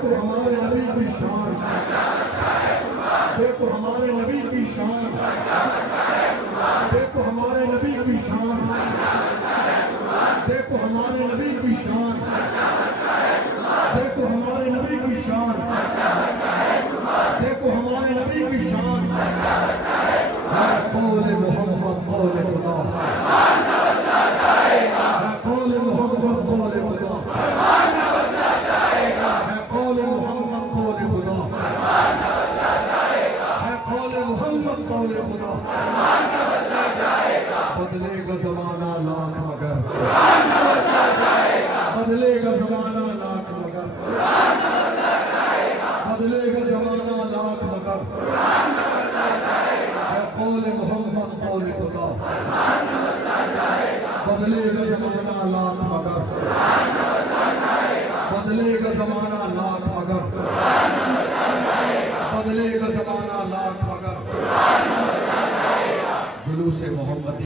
देखो हमारे नबी की शान, देखो हमारे नबी की शान, देखो हमारे नबी की शान, देखो हमारे नबी की शान, देखो हमारे नबी की शान, देखो हमारे नबी की शान। कौल मोहम्मद कौल खुदा, कौल मोहम्मद कौल खुदा, कौल मोहम्मद कौल खुदा, कौल मोहम्मद कौल खुदा। बदलेगा जमाना लाख मगर, बदलेगा जमाना लाख मगर, बदलेगा जमाना लाख मगर। कौल मोहम्मद कौल खुदा, बदलेगा जमाना लाख मगर, बदलेगा जमाना लाख मगर, बदलेगा जमाना लाख मगर। जुलूस मोहम्मदी